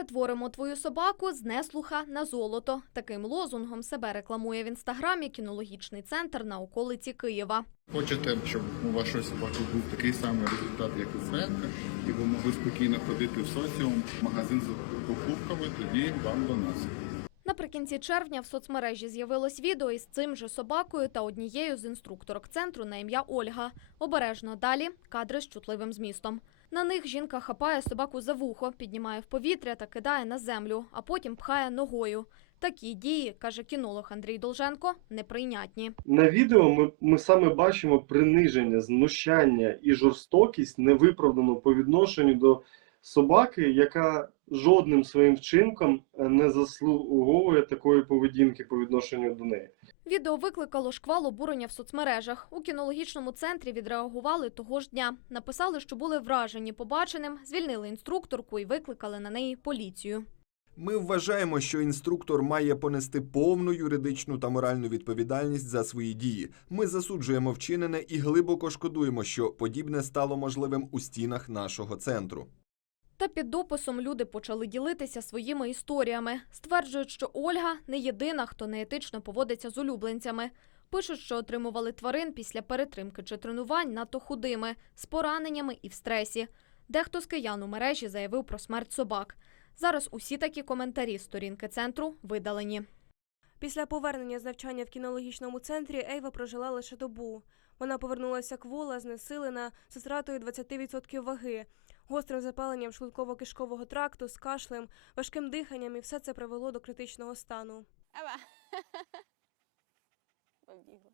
Перетворимо твою собаку з неслуха на золото. Таким лозунгом себе рекламує в інстаграмі кінологічний центр на околиці Києва. Хочете, щоб у вашої собаки був такий самий результат, як у Свенка, і ви могли спокійно ходити в соціум, магазин з покупками, тоді вам до нас. Наприкінці червня в соцмережі з'явилось відео із цим же собакою та однією з інструкторок центру на ім'я Ольга. Обережно далі кадри з чутливим змістом. На них жінка хапає собаку за вухо, піднімає в повітря та кидає на землю, а потім пхає ногою. Такі дії, каже кінолог Андрій Долженко, неприйнятні. На відео ми, ми саме бачимо приниження, знущання і жорстокість невиправдану по відношенню до собаки, яка жодним своїм вчинком е, не заслуговує такої поведінки по відношенню до неї. Відео викликало шквал обурення в соцмережах. У кінологічному центрі відреагували того ж дня. Написали, що були вражені побаченим, звільнили інструкторку і викликали на неї поліцію. Ми вважаємо, що інструктор має понести повну юридичну та моральну відповідальність за свої дії. Ми засуджуємо вчинене і глибоко шкодуємо, що подібне стало можливим у стінах нашого центру. Та під дописом люди почали ділитися своїми історіями. Стверджують, що Ольга не єдина, хто неетично поводиться з улюбленцями. Пишуть, що отримували тварин після перетримки чи тренувань надто худими, з пораненнями і в стресі. Дехто з киян у мережі заявив про смерть собак. Зараз усі такі коментарі сторінки центру видалені. Після повернення з навчання в кінологічному центрі Ейва прожила лише добу. Вона повернулася квола, знесилена, з втратою 20% ваги, гострим запаленням шлунково-кишкового тракту, з кашлем, важким диханням, і все це привело до критичного стану. Ева. Побігла.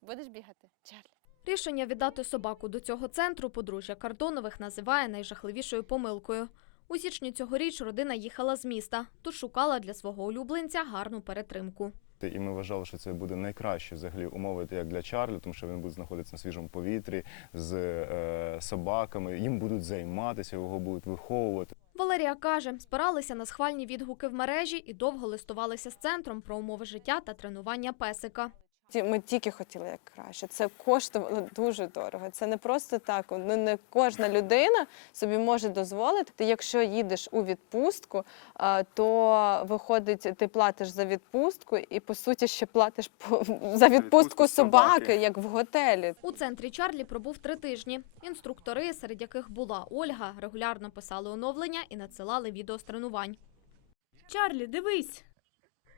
Будеш бігати, Чарлі? Рішення віддати собаку до цього центру подружжя Кардонових називає найжахливішою помилкою. У січні цьогоріч родина їхала з міста, тут шукала для свого улюбленця гарну перетримку. І ми вважали, що це буде найкращі взагалі умови як для Чарлі, тому що він буде знаходитися на свіжому повітрі з е, собаками. Їм будуть займатися, його будуть виховувати. Валерія каже, спиралися на схвальні відгуки в мережі і довго листувалися з центром про умови життя та тренування песика. Ті- Ми тільки хотіли як краще. Це коштувало дуже дорого. Це не просто так. Ну не кожна людина собі може дозволити. Ти, якщо їдеш у відпустку, то виходить, ти платиш за відпустку, і по суті ще платиш за відпустку собаки. собаки, як в готелі. У центрі Чарлі пробув три тижні. Інструктори, серед яких була Ольга, регулярно писали оновлення і надсилали відео з тренувань. Чарлі, дивись.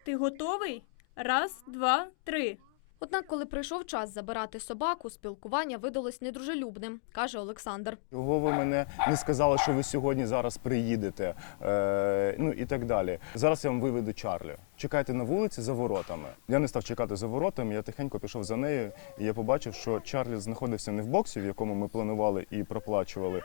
Ти готовий? Раз, два, три. Однак, коли прийшов час забирати собаку, спілкування видалось недружелюбним, каже Олександр. Чого ви мене не сказали, що ви сьогодні зараз приїдете? Е, ну і так далі. Зараз я вам виведу Чарлі. Чекайте на вулиці за воротами. Я не став чекати за воротами. Я тихенько пішов за нею, і я побачив, що Чарлі знаходився не в боксі, в якому ми планували і проплачували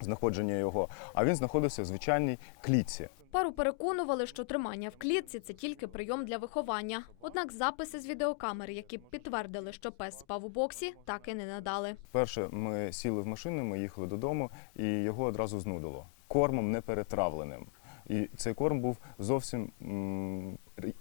знаходження його, а він знаходився в звичайній клітці. Пару переконували, що тримання в клітці це тільки прийом для виховання. Однак записи з відеокамер, які підтвердили, що пес спав у боксі, так і не надали. Перше, ми сіли в машину, ми їхали додому, і його одразу знудило кормом не перетравленим. І цей корм був зовсім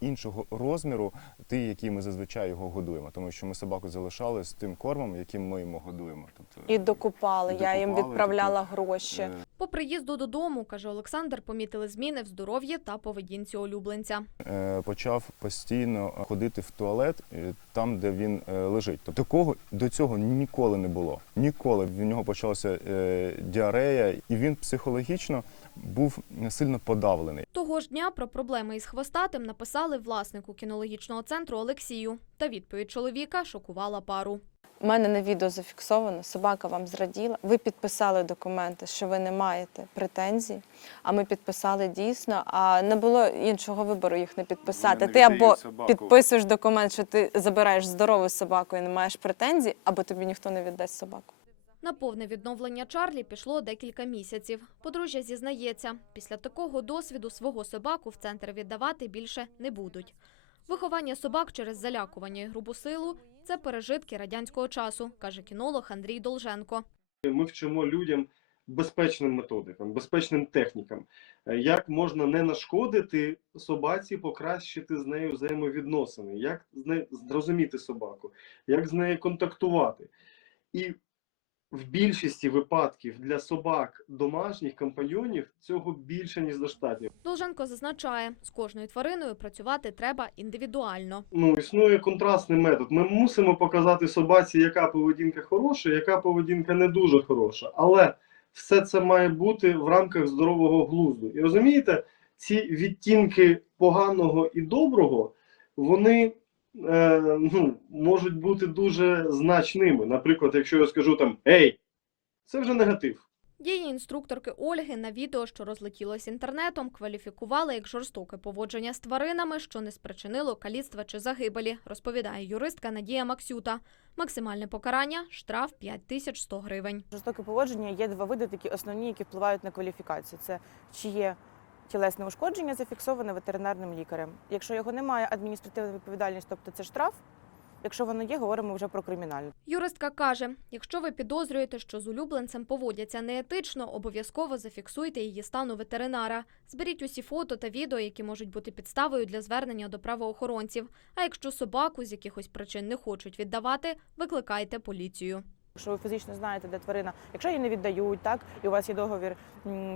іншого розміру, той, який ми зазвичай його годуємо, тому що ми собаку залишали з тим кормом, яким ми йому годуємо. Тобто І докупали. Я їм відправляла тобто, гроші. е, По приїзду додому, каже Олександр, помітили зміни в здоров'ї та поведінці улюбленця. е, почав постійно ходити в туалет е, там, де він лежить. Тобто такого до цього ніколи не було. Ніколи в нього почалася діарея, і він психологічно був сильно подавлений. Того ж дня про проблеми із хвостатим написали власнику кінологічного центру Олексію. Та відповідь чоловіка шокувала пару. У мене на відео зафіксовано, собака вам зраділа. Ви підписали документи, що ви не маєте претензій, а ми підписали дійсно, а не було іншого вибору їх не підписати. не Ти або собаку. підписуєш документ, що ти забираєш здорову собаку і не маєш претензій, або тобі ніхто не віддасть собаку. На повне відновлення Чарлі пішло декілька місяців. Подружжя зізнається, після такого досвіду свого собаку в центр віддавати більше не будуть. Виховання собак через залякування і грубу силу це пережитки радянського часу, каже кінолог Андрій Долженко. Ми вчимо людям безпечним методикам, безпечним технікам, Е, як можна не нашкодити собаці, покращити з нею взаємовідносини, як з зрозуміти собаку, як з нею контактувати. І в більшості випадків для собак домашніх компаньйонів цього більше ніж достатньо. Долженко зазначає, з кожною твариною працювати треба індивідуально. Ну існує контрастний метод. Ми мусимо показати собаці, яка поведінка хороша, яка поведінка не дуже хороша. Але все це має бути в рамках здорового глузду. І розумієте, ці відтінки поганого і доброго, вони е, ну, можуть бути дуже значними. Наприклад, якщо я скажу там Ей, це вже негатив. Дії інструкторки Ольги на відео, що розлетілось інтернетом, кваліфікували як жорстоке поводження з тваринами, що не спричинило каліцтва чи загибелі, розповідає юристка Надія Максюта. Максимальне покарання штраф 5100 гривень. Жорстоке поводження є два види, такі основні, які впливають на кваліфікацію. Це чи є тілесне ушкодження зафіксоване ветеринарним лікарем. Якщо його немає, адміністративна відповідальність, тобто це штраф. Якщо воно є, говоримо вже про кримінальну. Юристка каже: якщо ви підозрюєте, що з улюбленцем поводяться неетично, обов'язково зафіксуйте її стан у ветеринара. Зберіть усі фото та відео, які можуть бути підставою для звернення до правоохоронців. А якщо собаку з якихось причин не хочуть віддавати, викликайте поліцію. Якщо ви фізично знаєте, де тварина, якщо її не віддають, так і у вас є договір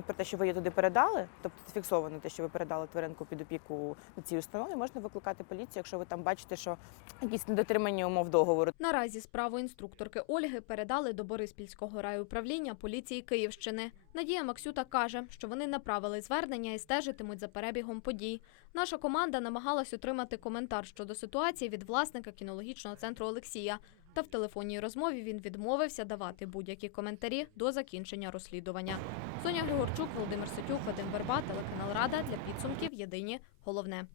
про те, що ви її туди передали, тобто зафіксовано те, що ви передали тваринку під опіку цій установі, можна викликати поліцію, якщо ви там бачите, що якісь недотримання умов договору. Наразі справу інструкторки Ольги передали до Бориспільського райуправління поліції Київщини. Надія Максюта каже, що вони направили звернення і стежитимуть за перебігом подій. Наша команда намагалась отримати коментар щодо ситуації від власника кінологічного центру Олексія. Та в телефонній розмові він відмовився давати будь-які коментарі до закінчення розслідування. Соня Григорчук, Володимир Сотюк, Вадим Верба, телеканал Рада для підсумків. Єдині головне.